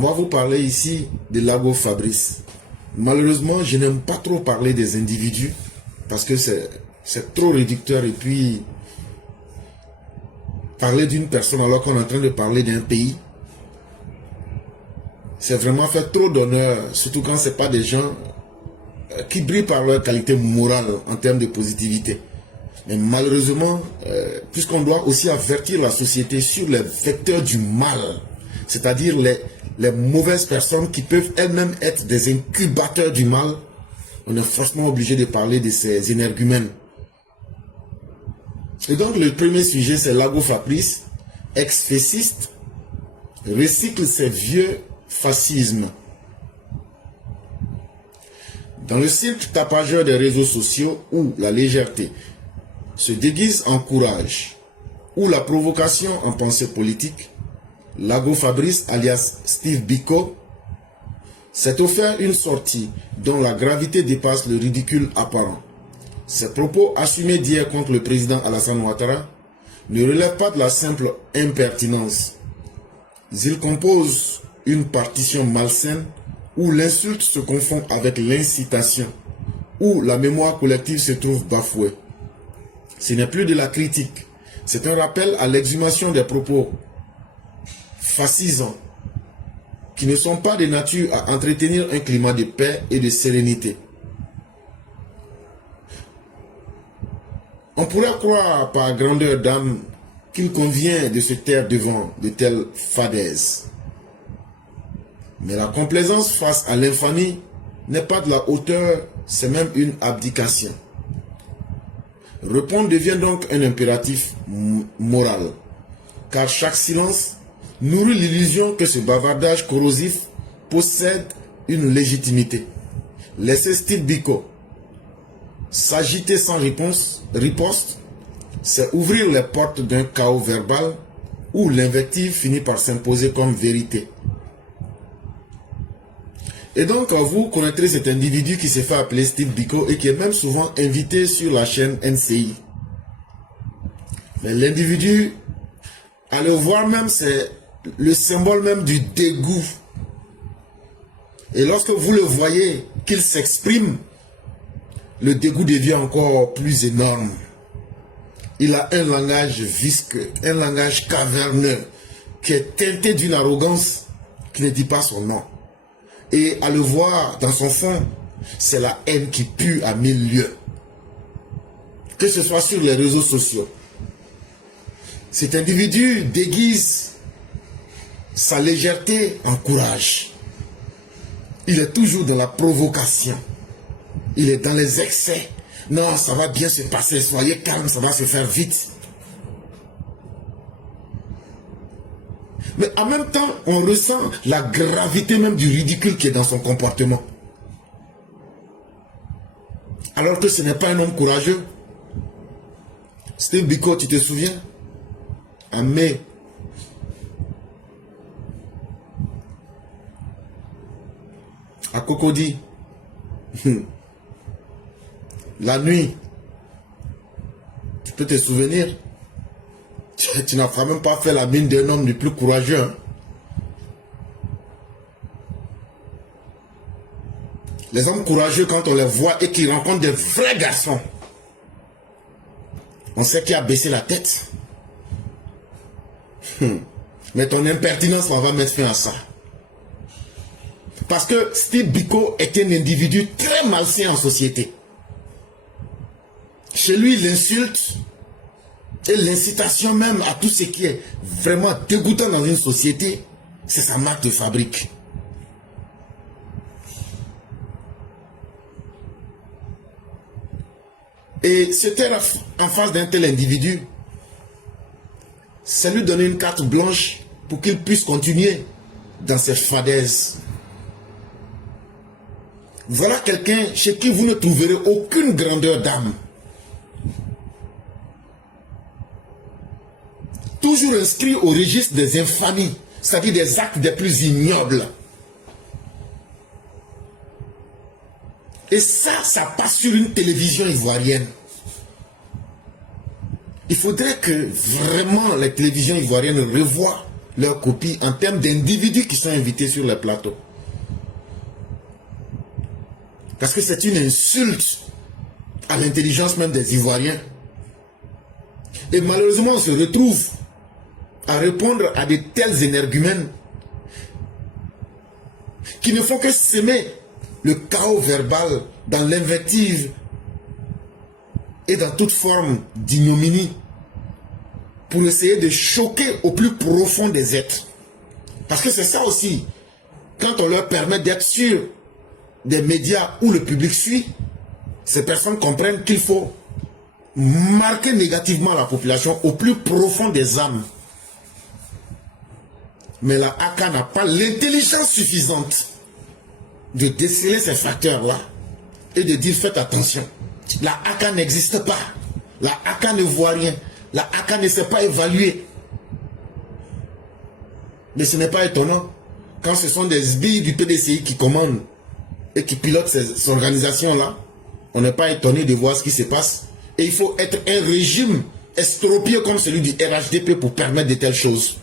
On va vous parler ici de Lago Fabrice. Malheureusement, je n'aime pas trop parler des individus parce que c'est trop réducteur, et puis parler d'une personne alors qu'on est en train de parler d'un pays, c'est vraiment faire trop d'honneur, surtout quand ce n'est pas des gens qui brillent par leur qualité morale en termes de positivité. Mais malheureusement, puisqu'on doit aussi avertir la société sur les vecteurs du mal, c'est-à-dire les mauvaises personnes qui peuvent elles-mêmes être des incubateurs du mal, on est forcément obligé de parler de ces énergumènes. Et donc le premier sujet, c'est Lago Fabrice, ex-fasciste, recycle ses vieux fascismes. Dans le cirque tapageur des réseaux sociaux où la légèreté se déguise en courage, ou la provocation en pensée politique, Lago Fabrice, alias Steve Biko, s'est offert une sortie dont la gravité dépasse le ridicule apparent. Ses propos assumés d'hier contre le président Alassane Ouattara ne relèvent pas de la simple impertinence. Ils composent une partition malsaine où l'insulte se confond avec l'incitation, où la mémoire collective se trouve bafouée. Ce n'est plus de la critique, c'est un rappel à l'exhumation des propos fascisants qui ne sont pas de nature à entretenir un climat de paix et de sérénité. On pourrait croire par grandeur d'âme qu'il convient de se taire devant de telles fadaises. Mais la complaisance face à l'infamie n'est pas de la hauteur, c'est même une abdication. Répondre devient donc un impératif moral, car chaque silence nourrit l'illusion que ce bavardage corrosif possède une légitimité. Laisser Steve Biko s'agiter sans riposte, c'est ouvrir les portes d'un chaos verbal où l'invective finit par s'imposer comme vérité. Et donc, vous connaîtrez cet individu qui s'est fait appeler Steve Biko et qui est même souvent invité sur la chaîne NCI. Mais l'individu, à le voir même, c'est le symbole même du dégoût. Et lorsque vous le voyez, qu'il s'exprime, le dégoût devient encore plus énorme. Il a un langage visqueux, un langage caverneux, qui est teinté d'une arrogance qui ne dit pas son nom. Et à le voir dans son fond, c'est la haine qui pue à 1000 lieues. Que ce soit sur les réseaux sociaux. Cet individu déguise sa légèreté en courage. Il est toujours dans la provocation. Il est dans les excès. Non, ça va bien se passer, soyez calme, ça va se faire vite. Mais en même temps, on ressent la gravité même du ridicule qui est dans son comportement. Alors que ce n'est pas un homme courageux. Steve Biko, tu te souviens? En mai, à Cocody, la nuit, tu peux te souvenir? Tu n'as même pas fait la mine d'un homme le plus courageux. Hein? Les hommes courageux, quand on les voit et qu'ils rencontrent des vrais garçons, on sait qui a baissé la tête. Mais ton impertinence, on va mettre fin à ça. Parce que Steve Biko est un individu très malsain en société. Chez lui, l'insulte et l'incitation même à tout ce qui est vraiment dégoûtant dans une société, c'est sa marque de fabrique. Et se taire en face d'un tel individu, c'est lui donner une carte blanche pour qu'il puisse continuer dans ses fadaises. Voilà quelqu'un chez qui vous ne trouverez aucune grandeur d'âme. Toujours inscrit au registre des infamies, c'est-à-dire des actes des plus ignobles. Et ça passe sur une télévision ivoirienne. Il faudrait que vraiment les télévisions ivoiriennes revoient leur copie en termes d'individus qui sont invités sur les plateaux. Parce que c'est une insulte à l'intelligence même des Ivoiriens. Et malheureusement, on se retrouve à répondre à de tels énergumènes qui ne font que semer le chaos verbal dans l'invective et dans toute forme d'ignominie pour essayer de choquer au plus profond des êtres. Parce que c'est ça aussi, quand on leur permet d'être sur des médias où le public suit, ces personnes comprennent qu'il faut marquer négativement la population au plus profond des âmes. Mais la AK n'a pas l'intelligence suffisante de déceler ces facteurs-là et de dire faites attention. La AK n'existe pas. La AK ne voit rien. La AK ne sait pas évaluer. Mais ce n'est pas étonnant quand ce sont des sbires du PDCI qui commandent et qui pilotent ces organisations-là. On n'est pas étonné de voir ce qui se passe. Et il faut être un régime estropié comme celui du RHDP pour permettre de telles choses.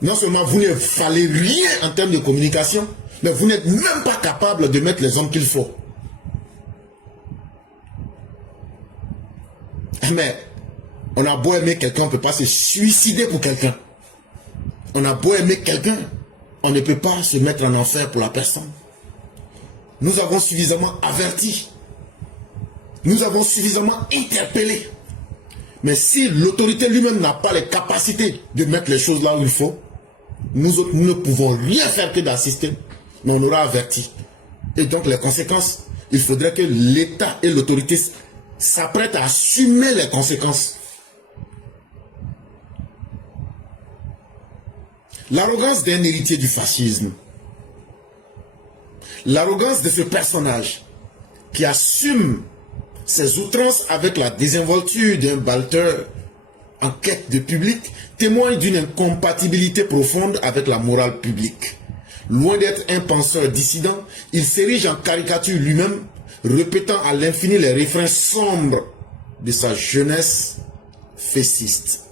Non seulement vous ne fallait rien en termes de communication, mais vous n'êtes même pas capable de mettre les hommes qu'il faut. Mais on a beau aimer quelqu'un, on ne peut pas se suicider pour quelqu'un. On a beau aimer quelqu'un, on ne peut pas se mettre en enfer pour la personne. Nous avons suffisamment averti. Nous avons suffisamment interpellé. Mais si l'autorité lui-même n'a pas les capacités de mettre les choses là où il faut, nous autres, nous ne pouvons rien faire que d'assister. Mais on aura averti. Et donc les conséquences, il faudrait que l'État et l'autorité s'apprêtent à assumer les conséquences. L'arrogance d'un héritier du fascisme. L'arrogance de ce personnage qui assume ses outrances avec la désinvolture d'un balteur en quête de public témoigne d'une incompatibilité profonde avec la morale publique. Loin d'être un penseur dissident, il s'érige en caricature lui-même, répétant à l'infini les refrains sombres de sa jeunesse fessiste.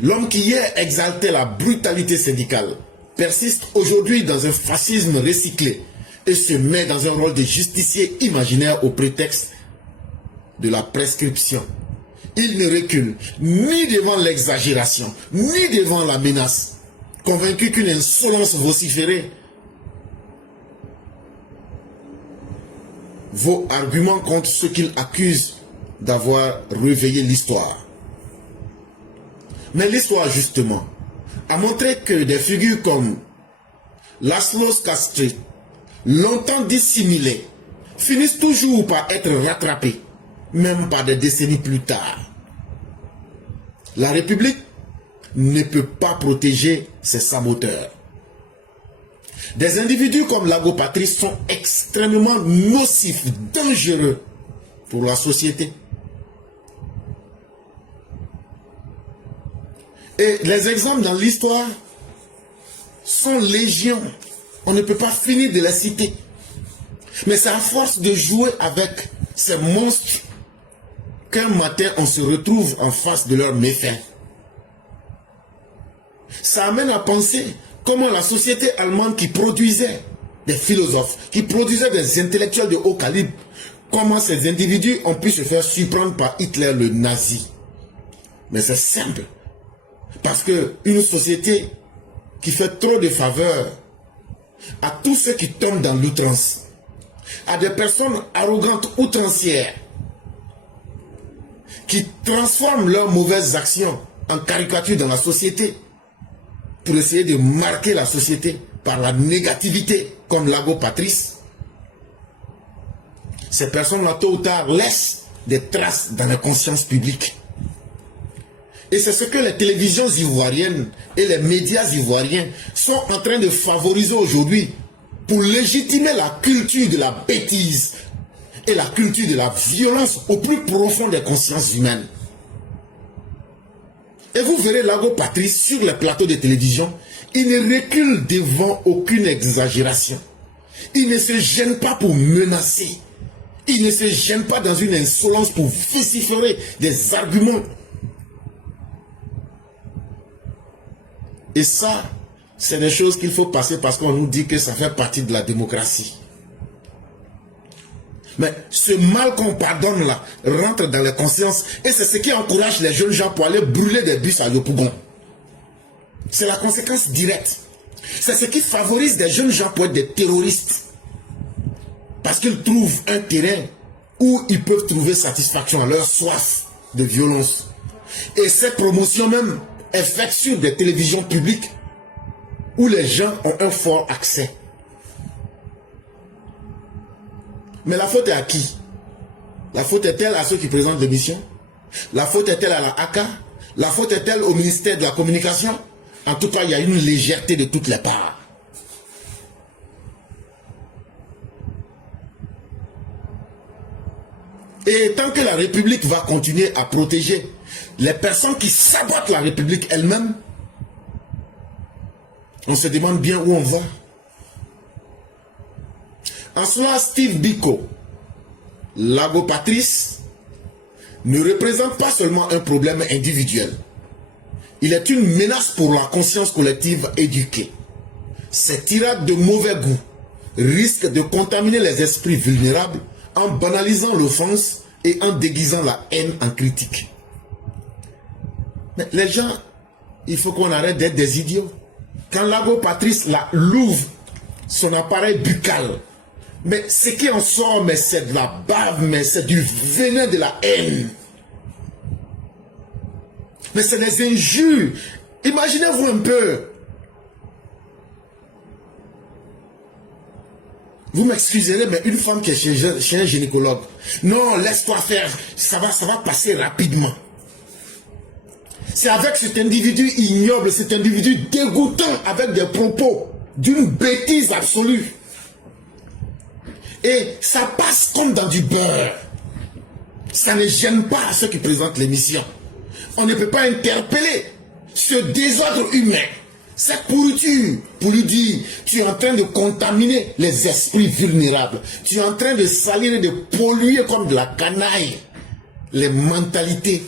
L'homme qui hier exaltait la brutalité syndicale persiste aujourd'hui dans un fascisme recyclé et se met dans un rôle de justicier imaginaire au prétexte de la prescription. Il ne recule ni devant l'exagération, ni devant la menace, convaincu qu'une insolence vociférée vaut argument contre ceux qu'il accuse d'avoir réveillé l'histoire. Mais l'histoire, justement, a montré que des figures comme Laszlo Castri, longtemps dissimulés, finissent toujours par être rattrapés, même par des décennies plus tard. La République ne peut pas protéger ses saboteurs. Des individus comme Lago Patrice sont extrêmement nocifs, dangereux pour la société. Et les exemples dans l'histoire sont légion. On ne peut pas finir de les citer. Mais c'est à force de jouer avec ces monstres qu'un matin on se retrouve en face de leurs méfaits. Ça amène à penser comment la société allemande qui produisait des philosophes, qui produisait des intellectuels de haut calibre, comment ces individus ont pu se faire surprendre par Hitler le nazi. Mais c'est simple. Parce qu'une société qui fait trop de faveurs à tous ceux qui tombent dans l'outrance, à des personnes arrogantes outrancières, qui transforment leurs mauvaises actions en caricature dans la société, pour essayer de marquer la société par la négativité, comme Lago Patrice, ces personnes-là, tôt ou tard, laissent des traces dans la conscience publique. Et c'est ce que les télévisions ivoiriennes et les médias ivoiriens sont en train de favoriser aujourd'hui pour légitimer la culture de la bêtise et la culture de la violence au plus profond des consciences humaines. Et vous verrez Lago Patrice sur les plateaux de télévision, il ne recule devant aucune exagération. Il ne se gêne pas pour menacer. Il ne se gêne pas dans une insolence pour vociférer des arguments Et ça, c'est des choses qu'il faut passer parce qu'on nous dit que ça fait partie de la démocratie. Mais ce mal qu'on pardonne là rentre dans les consciences et c'est ce qui encourage les jeunes gens pour aller brûler des bus à Yopougon. C'est la conséquence directe. C'est ce qui favorise des jeunes gens pour être des terroristes. Parce qu'ils trouvent un terrain où ils peuvent trouver satisfaction à leur soif de violence. Et cette promotion même est faite sur des télévisions publiques où les gens ont un fort accès. Mais la faute est à qui? La faute est-elle à ceux qui présentent l'émission? La faute est-elle à la ACA? La faute est-elle au ministère de la Communication? En tout cas, il y a une légèreté de toutes les parts. Et tant que la République va continuer à protéger les personnes qui sabotent la République elle-même, on se demande bien où on va. En cela, Steve Biko, Lago Patrice, ne représente pas seulement un problème individuel. Il est une menace pour la conscience collective éduquée. Ces tirades de mauvais goût risquent de contaminer les esprits vulnérables en banalisant l'offense et en déguisant la haine en critique. Mais les gens, il faut qu'on arrête d'être des idiots. Quand Lago Patrice l'ouvre son appareil buccal, mais ce qui en sort, mais c'est de la bave, mais c'est du venin de la haine. Mais c'est des injures. Imaginez-vous un peu. Vous m'excuserez, mais une femme qui est chez un gynécologue. Non, laisse-toi faire. Ça va passer rapidement. C'est avec cet individu ignoble, cet individu dégoûtant, avec des propos d'une bêtise absolue. Et ça passe comme dans du beurre. Ça ne gêne pas ceux qui présentent l'émission. On ne peut pas interpeller ce désordre humain, cette pourriture, pour lui dire, tu es en train de contaminer les esprits vulnérables. Tu es en train de salir et de polluer comme de la canaille les mentalités.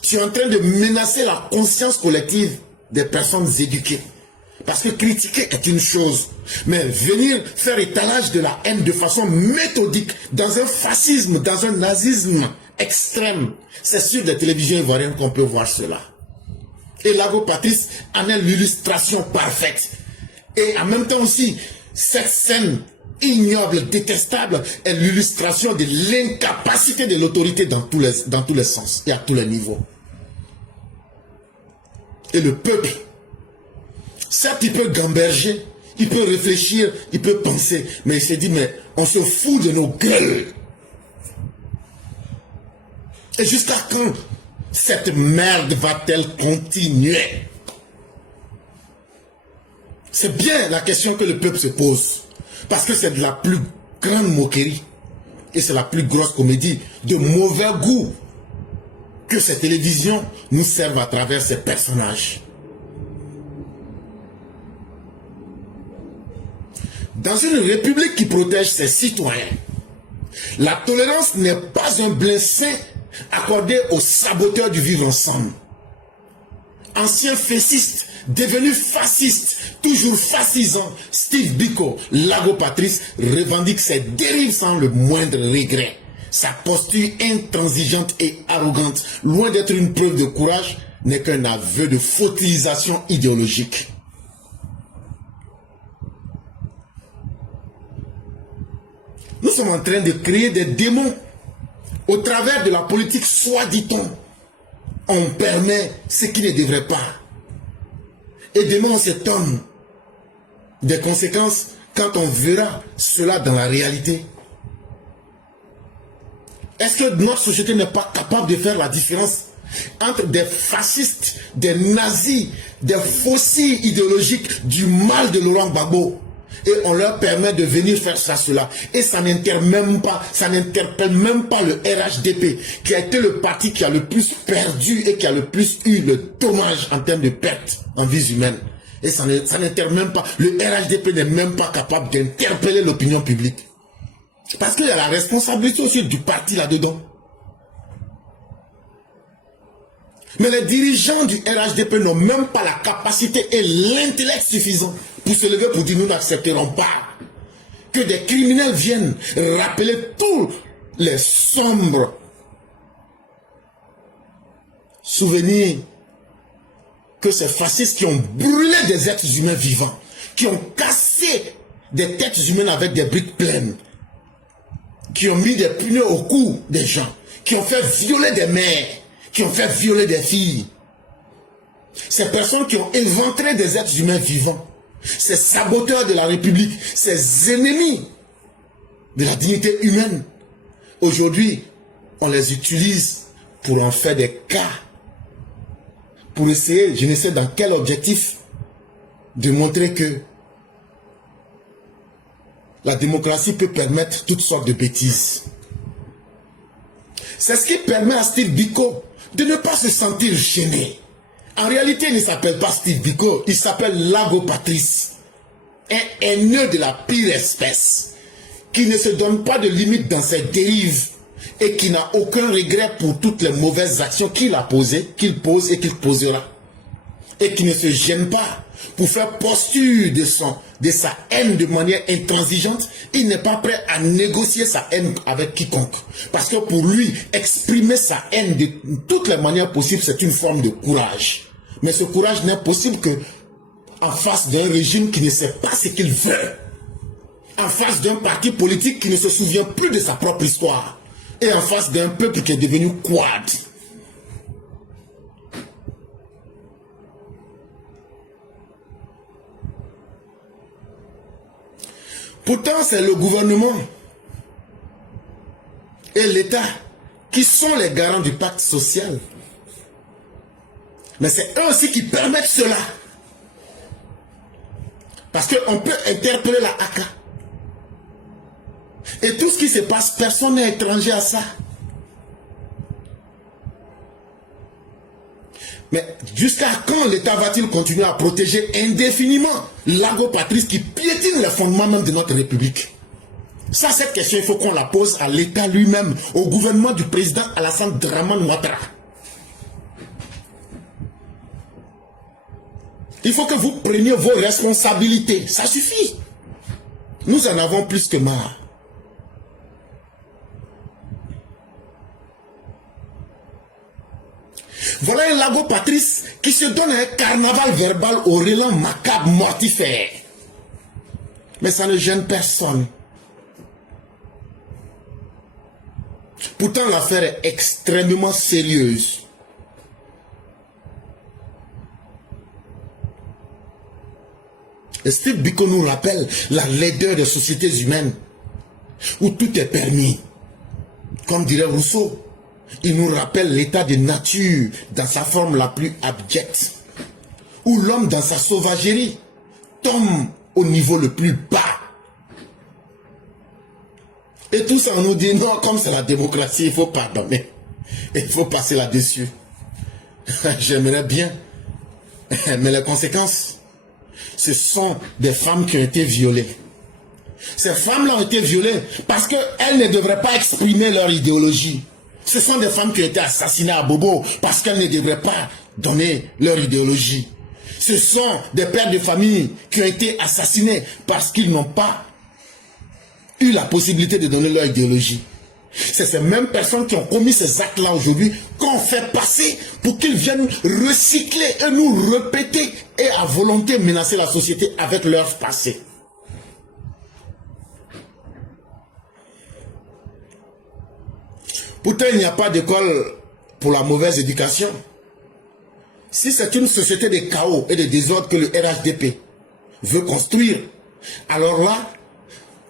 Tu es en train de menacer la conscience collective des personnes éduquées. Parce que critiquer est une chose, mais venir faire étalage de la haine de façon méthodique, dans un fascisme, dans un nazisme extrême, c'est sur des télévisions ivoiriennes qu'on peut voir cela. Et Lago Patrice en est l'illustration parfaite. Et en même temps aussi, cette scène ignoble, détestable, est l'illustration de l'incapacité de l'autorité dans tous les sens et à tous les niveaux. Et le peuple, certes, il peut gamberger, il peut réfléchir, il peut penser, mais il s'est dit, mais on se fout de nos gueules. Et jusqu'à quand cette merde va-t-elle continuer? C'est bien la question que le peuple se pose. Parce que c'est de la plus grande moquerie. Et c'est la plus grosse comédie de mauvais goût que ces télévisions nous servent à travers ces personnages. Dans une république qui protège ses citoyens, la tolérance n'est pas un blanc-seing accordé aux saboteurs du vivre ensemble. Ancien fessiste, devenu fasciste, toujours fascisant, Steve Biko, Lago Patrice, revendique ses dérives sans le moindre regret. Sa posture intransigeante et arrogante, loin d'être une preuve de courage, n'est qu'un aveu de foutilisation idéologique. Nous sommes en train de créer des démons. Au travers de la politique, soit dit-on, on permet ce qui ne devrait pas. Et demain, on s'étonne des conséquences quand on verra cela dans la réalité. Est-ce que notre société n'est pas capable de faire la différence entre des fascistes, des nazis, des fossiles idéologiques du mal de Laurent Gbagbo? Et on leur permet de venir faire ça, cela. Et ça n'interpelle même pas le RHDP, qui a été le parti qui a le plus perdu et qui a le plus eu le dommage en termes de pertes en vies humaines. Et ça n'interpelle même pas. Le RHDP n'est même pas capable d'interpeller l'opinion publique. Parce qu'il y a la responsabilité aussi du parti là-dedans. Mais les dirigeants du RHDP n'ont même pas la capacité et l'intellect suffisant pour se lever pour dire nous n'accepterons pas que des criminels viennent rappeler tous les sombres souvenirs que ces fascistes qui ont brûlé des êtres humains vivants, qui ont cassé des têtes humaines avec des briques pleines, qui ont mis des pneus au cou des gens, qui ont fait violer des mères, qui ont fait violer des filles. Ces personnes qui ont éventré des êtres humains vivants, ces saboteurs de la République, ces ennemis de la dignité humaine, aujourd'hui, on les utilise pour en faire des cas, pour essayer, je ne sais dans quel objectif, de montrer que la démocratie peut permettre toutes sortes de bêtises. C'est ce qui permet à Steve Biko de ne pas se sentir gêné. En réalité, il ne s'appelle pas Steve Biko, il s'appelle Lago Patrice. Un haineux de la pire espèce, qui ne se donne pas de limite dans ses dérives et qui n'a aucun regret pour toutes les mauvaises actions qu'il a posées, qu'il pose et qu'il posera. Et qui ne se gêne pas pour faire posture de sa haine de manière intransigeante. Il n'est pas prêt à négocier sa haine avec quiconque. Parce que pour lui, exprimer sa haine de toutes les manières possibles, c'est une forme de courage. Mais ce courage n'est possible que en face d'un régime qui ne sait pas ce qu'il veut. En face d'un parti politique qui ne se souvient plus de sa propre histoire. Et en face d'un peuple qui est devenu quad. Pourtant, c'est le gouvernement et l'État qui sont les garants du pacte social. Mais c'est eux aussi qui permettent cela. Parce qu'on peut interpeller la AK. Et tout ce qui se passe, personne n'est étranger à ça. Mais jusqu'à quand l'État va-t-il continuer à protéger indéfiniment Lago Patrice qui piétine les fondements même de notre République? Ça, cette question, il faut qu'on la pose à l'État lui-même, au gouvernement du président Alassane Dramane Ouattara. Il faut que vous preniez vos responsabilités. Ça suffit. Nous en avons plus que marre. Voilà un Lago Patrice qui se donne un carnaval verbal au relent macabre mortifère. Mais ça ne gêne personne. Pourtant, l'affaire est extrêmement sérieuse. Et Steve Biko nous rappelle la laideur des sociétés humaines où tout est permis. Comme dirait Rousseau, il nous rappelle l'état de nature dans sa forme la plus abjecte, où l'homme dans sa sauvagerie tombe au niveau le plus bas. Et tout ça on nous dit non, comme c'est la démocratie, il faut pardonner. Il faut passer là-dessus. J'aimerais bien. Mais les conséquences, ce sont des femmes qui ont été violées. Ces femmes-là ont été violées parce qu'elles ne devraient pas exprimer leur idéologie. Ce sont des femmes qui ont été assassinées à Bobo parce qu'elles ne devraient pas donner leur idéologie. Ce sont des pères de famille qui ont été assassinés parce qu'ils n'ont pas eu la possibilité de donner leur idéologie. C'est ces mêmes personnes qui ont commis ces actes-là aujourd'hui qu'on fait passer pour qu'ils viennent recycler et nous répéter et à volonté menacer la société avec leur passé. Pourtant, il n'y a pas d'école pour la mauvaise éducation. Si c'est une société de chaos et de désordre que le RHDP veut construire, alors là,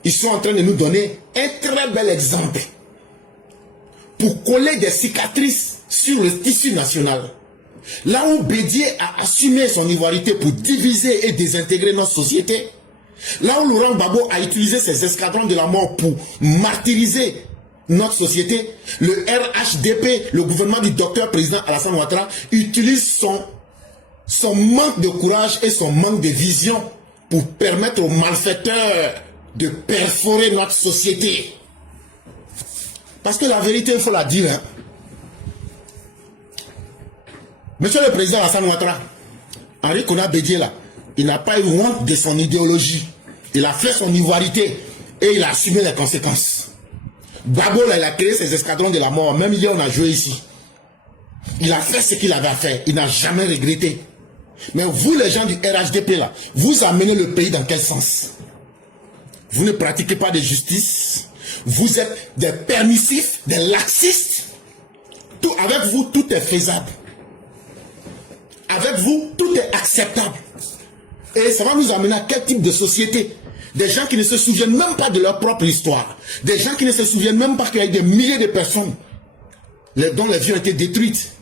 ils sont en train de nous donner un très bel exemple pour coller des cicatrices sur le tissu national. Là où Bédier a assumé son ivoirité pour diviser et désintégrer notre société, là où Laurent Gbagbo a utilisé ses escadrons de la mort pour martyriser notre société, le RHDP, le gouvernement du docteur président Alassane Ouattara, utilise son manque de courage et son manque de vision pour permettre aux malfaiteurs de perforer notre société. Parce que la vérité, il faut la dire. Hein. Monsieur le Président Alassane Ouattara, Henri Konan Bédié là, il n'a pas eu honte de son idéologie. Il a fait son ivoirité et il a assumé les conséquences. Gbagbo là, il a créé ses escadrons de la mort. Même hier, on a joué ici. Il a fait ce qu'il avait à faire. Il n'a jamais regretté. Mais vous, les gens du RHDP là, vous amenez le pays dans quel sens? Vous ne pratiquez pas de justice. Vous êtes des permissifs, des laxistes. Tout, avec vous, tout est faisable. Avec vous, tout est acceptable. Et ça va nous amener à quel type de société? Des gens qui ne se souviennent même pas de leur propre histoire. Des gens qui ne se souviennent même pas qu'il y a eu des milliers de personnes dont les vies ont été détruites.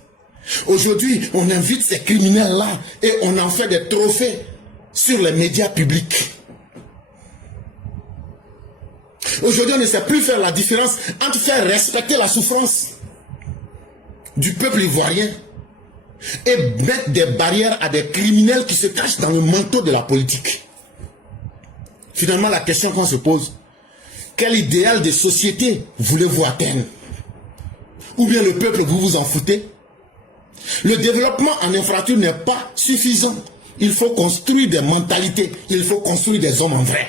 Aujourd'hui, on invite ces criminels-là et on en fait des trophées sur les médias publics. Aujourd'hui, on ne sait plus faire la différence entre faire respecter la souffrance du peuple ivoirien et mettre des barrières à des criminels qui se cachent dans le manteau de la politique. Finalement, la question qu'on se pose, quel idéal de société voulez-vous atteindre? Ou bien le peuple, vous vous en foutez? Le développement en infrastructure n'est pas suffisant. Il faut construire des mentalités, il faut construire des hommes en vrai.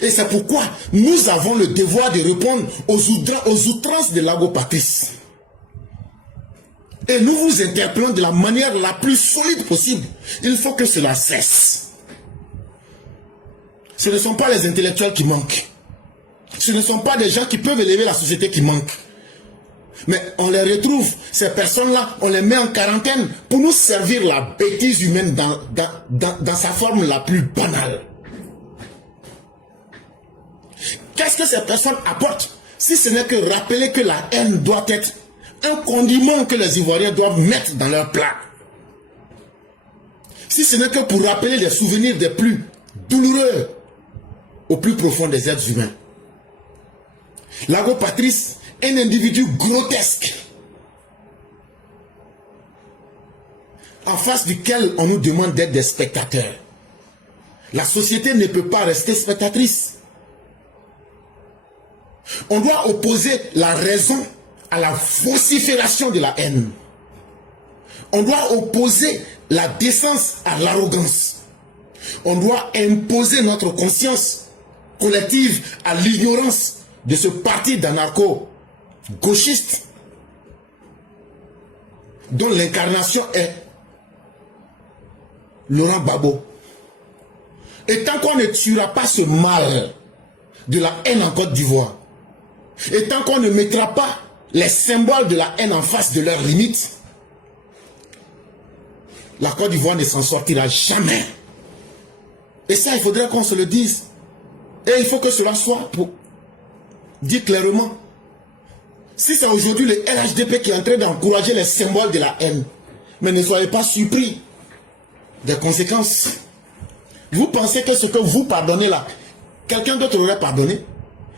Et c'est pourquoi nous avons le devoir de répondre aux outrances de Lago Patrice. Et nous vous interpellons de la manière la plus solide possible. Il faut que cela cesse. Ce ne sont pas les intellectuels qui manquent. Ce ne sont pas des gens qui peuvent élever la société qui manquent. Mais on les retrouve, ces personnes-là, on les met en quarantaine pour nous servir la bêtise humaine dans sa forme la plus banale. Qu'est-ce que ces personnes apportent? Si ce n'est que rappeler que la haine doit être un condiment que les Ivoiriens doivent mettre dans leur plat. Si ce n'est que pour rappeler les souvenirs des plus douloureux au plus profond des êtres humains. Lago Patrice, un individu grotesque en face duquel on nous demande d'être des spectateurs. La société ne peut pas rester spectatrice. On doit opposer la raison à la vocifération de la haine. On doit opposer la décence à l'arrogance. On doit imposer notre conscience collective à l'ignorance de ce parti d'anarcho-gauchistes dont l'incarnation est Laurent Gbagbo. Et tant qu'on ne tuera pas ce mal de la haine en Côte d'Ivoire, et tant qu'on ne mettra pas les symboles de la haine en face de leurs limites, la Côte d'Ivoire ne s'en sortira jamais. Et ça, il faudrait qu'on se le dise. Et il faut que cela soit dit clairement. Si c'est aujourd'hui le RHDP qui est en train d'encourager les symboles de la haine, mais ne soyez pas surpris des conséquences. Vous pensez que ce que vous pardonnez là, quelqu'un d'autre aurait pardonné?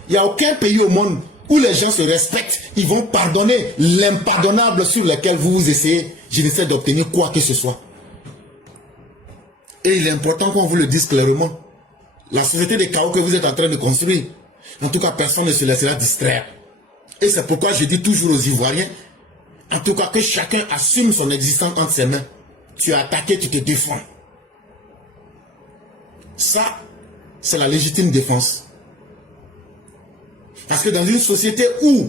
Il n'y a aucun pays au monde où les gens se respectent. Ils vont pardonner l'impardonnable sur lequel vous essayez, je n'essaie d'obtenir quoi que ce soit. Et il est important qu'on vous le dise clairement. La société de chaos que vous êtes en train de construire, en tout cas, personne ne se laissera distraire. Et c'est pourquoi je dis toujours aux Ivoiriens, en tout cas, que chacun assume son existence entre ses mains. Tu es attaqué, tu te défends. Ça, c'est la légitime défense. Parce que dans une société où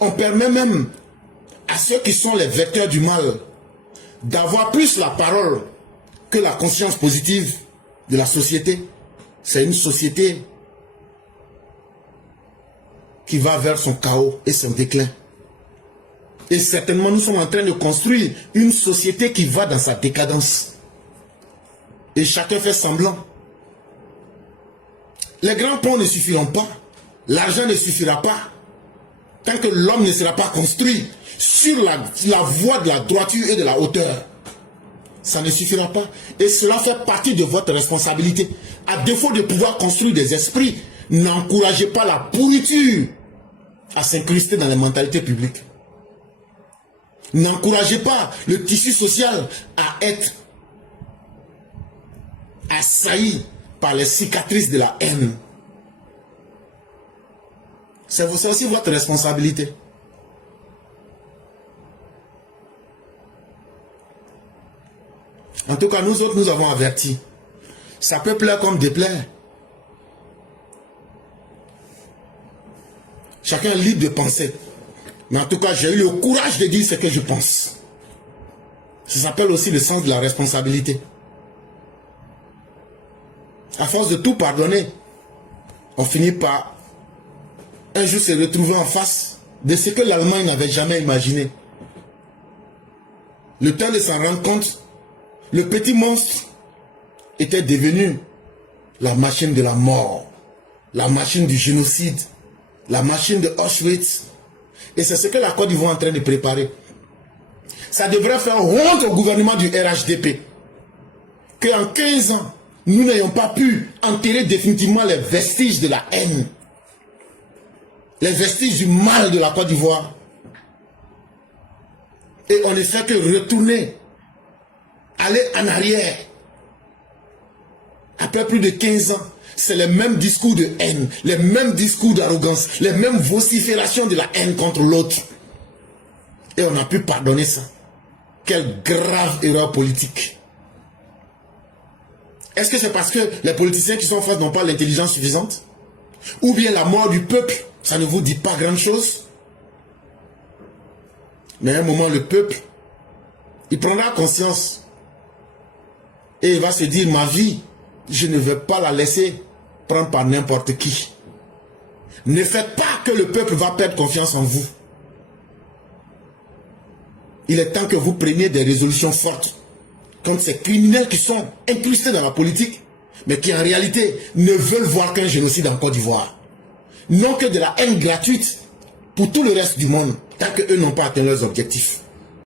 on permet même à ceux qui sont les vecteurs du mal d'avoir plus la parole que la conscience positive de la société, c'est une société qui va vers son chaos et son déclin. Et certainement, nous sommes en train de construire une société qui va dans sa décadence. Et chacun fait semblant. Les grands ponts ne suffiront pas. L'argent ne suffira pas. Tant que l'homme ne sera pas construit sur la voie de la droiture et de la hauteur. Ça ne suffira pas. Et cela fait partie de votre responsabilité. À défaut de pouvoir construire des esprits, n'encouragez pas la pourriture à s'incruster dans les mentalités publiques. N'encouragez pas le tissu social à être assailli par les cicatrices de la haine. C'est aussi votre responsabilité. En tout cas, nous autres, nous avons averti. Ça peut plaire comme déplaire. Chacun est libre de penser. Mais en tout cas, j'ai eu le courage de dire ce que je pense. Ça s'appelle aussi le sens de la responsabilité. À force de tout pardonner, on finit par un jour se retrouver en face de ce que l'Allemagne n'avait jamais imaginé. Le temps de s'en rendre compte, le petit monstre était devenu la machine de la mort, la machine du génocide, la machine de Auschwitz. Et c'est ce que la Côte d'Ivoire est en train de préparer. Ça devrait faire honte au gouvernement du RHDP qu'en 15 ans, nous n'ayons pas pu enterrer définitivement les vestiges de la haine, les vestiges du mal de la Côte d'Ivoire. Et on ne fait que retourner, aller en arrière. Après plus de 15 ans, c'est les mêmes discours de haine, les mêmes discours d'arrogance, les mêmes vociférations de la haine contre l'autre. Et on a pu pardonner ça. Quelle grave erreur politique. Est-ce que c'est parce que les politiciens qui sont en face n'ont pas l'intelligence suffisante? Ou bien la mort du peuple, ça ne vous dit pas grand-chose? Mais à un moment, le peuple, il prendra conscience. Et il va se dire, ma vie, je ne vais pas la laisser prendre par n'importe qui. Ne faites pas que le peuple va perdre confiance en vous. Il est temps que vous preniez des résolutions fortes contre ces criminels qui sont incrustés dans la politique, mais qui en réalité ne veulent voir qu'un génocide en Côte d'Ivoire. Non que de la haine gratuite pour tout le reste du monde, tant qu'eux n'ont pas atteint leurs objectifs.